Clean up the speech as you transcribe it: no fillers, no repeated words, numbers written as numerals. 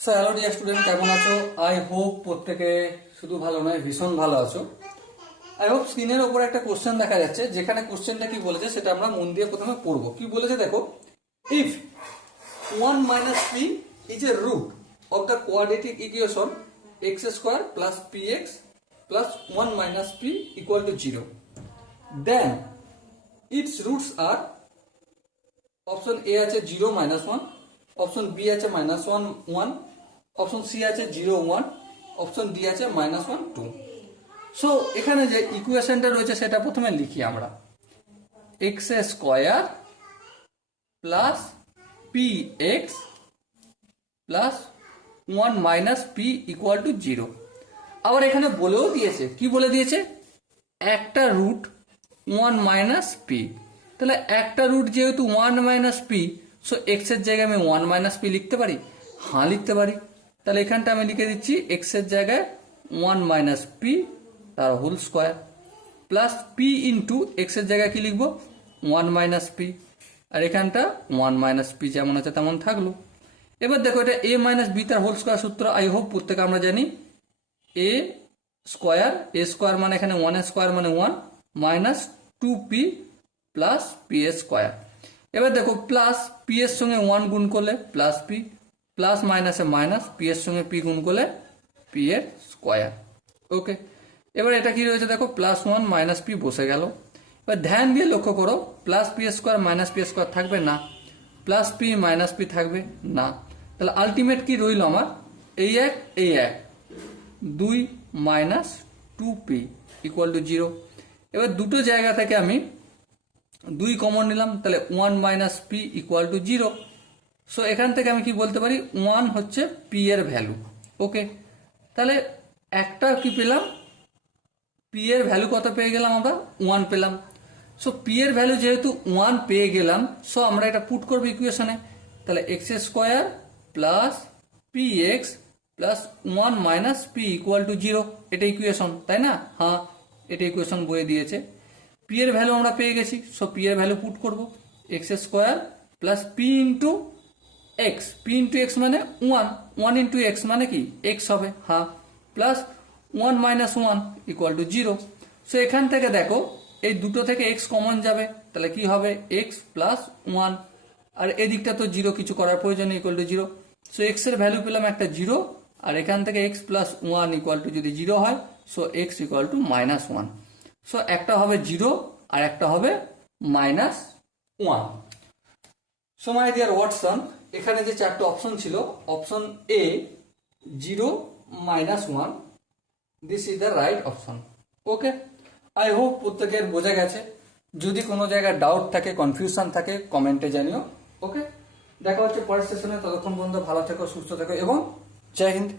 Sir hello dear student, কেমন আছো? I hope প্রত্যেকে শুধু ভালো নয়, ভীষণ ভালো আছো। আই হোপ স্ক্রিনের ওপর একটা কোশ্চেন দেখা যাচ্ছে, যেখানে কোশ্চেনটা কি বলেছে সেটা আমরা মন দিয়ে প্রথমে পড়বো। কি বলেছে দেখো, if 1 - p is a root of the quadratic equation x square plus px plus 1 - p equal to 0, then its roots are option A আছে 0 -1, অপশন বি আছে -1 1, অপশন সি আছে 0 1, অপশন ডি আছে -1 2। সো এখানে যে ইকুয়েশনটা রয়েছে সেটা প্রথমে লিখি আমরা, x square plus P x plus 1 - p equal to 0। আবার এখানে বলেও দিয়েছে, কি বলে দিয়েছে, একটা রুট 1 - p। তাহলে একটা রুট যেহেতু 1 - p, সো এক্স এর জায়গায় আমি 1 - p লিখতে পারি। হ্যাঁ, লিখতে পারি। তাহলে এখানটা আমি লিখে দিচ্ছি এক্স এর জায়গায় 1 - p তার whole square plus P into X এর জায়গায় কি লিখবো, 1 - p, আর এখানটা 1 - p যেমন আছে তেমন থাকলো। এবার দেখো, এটা a - b তার হোল স্কোয়ার সূত্র আই হোপ প্রত্যেকে আমরা জানি। এ স্কোয়ার মানে এখানে 1 স্কোয়ার মানে 1 minus 2p plus P A square. এবার দেখো, প্লাস পি এর সঙ্গে 1 গুণ করলে প্লাস পি, প্লাস মাইনাসে মাইনাস, পি এর সঙ্গে পি গুণ করলে পি এর স্কোয়ার। ওকে, এবার এটা কি রয়েছে দেখো, +1 - p বসে গেল। এবার ধ্যান দিয়ে লক্ষ্য করো, plus P square minus P square থাকবে না, প্লাস পি মাইনাস পি থাকবে না। তাহলে আলটিমেট কি রইল আমার, এই এক 2 - 2p ইকুয়াল টু 0। এবার দুটো জায়গা থেকে আমি 2 কমন নিলাম, তাহলে 1 - p ইকুয়াল টু 0। সো এখান থেকে আমি কি বলতে পারি, 1 হচ্ছে p এর ভ্যালু। ওকে, তাহলে একটা কি পেলাম, p এর ভ্যালু কত পেয়ে গেলাম আমরা, 1 পেলাম। সো p এর ভ্যালু যেহেতু 1 পেয়ে গেলাম, সো আমরা এটা পুট করবো ইকুয়েশনে। তাহলে x square plus P x plus 1 - p equal to 0, এটা ইকুয়েশন, তাই না? হ্যাঁ, এটা ইকুয়েশন বইয়ে দিয়েছে। পি এর ভ্যালু আমরা পেয়ে গেছি, সো পি এর ভ্যালু পুট করবো, x square plus P into x, P into x মানে 1 ইন্টু এক্স মানে কি এক্স হবে, হ্যাঁ, প্লাস 1 - 1 ইকুয়াল টু 0। সো এখান থেকে দেখো, এই দুটো থেকে এক্স কমন যাবে, তাহলে কি হবে, এক্স প্লাস 1, আর এদিকটা তো 0, কিছু করার প্রয়োজন নেই, ইকুয়াল টু 0। সো এক্স এর ভ্যালু পেলাম একটা 0, আর এখান থেকে এক্স প্লাস 1 ইকুয়াল টু যদি 0 হয়, so x equal to -1। So একটা হবে 0 আর একটা হবে -1। সো মাই ডিয়ার ওয়াটসন, এখানে যে চারটে অপশন ছিল, option A 0 - 1, this is the right option. Okay, I hope প্রত্যেকের বোঝা গেছে। যদি কোনো জায়গায় ডাউট থাকে, কনফিউশন থাকে, কমেন্টে জানিও। ওকে, দেখা হচ্ছে পরের সেশনে। ততক্ষণ পর্যন্ত ভালো থেকো, সুস্থ থেকো এবং জয় হিন্দ।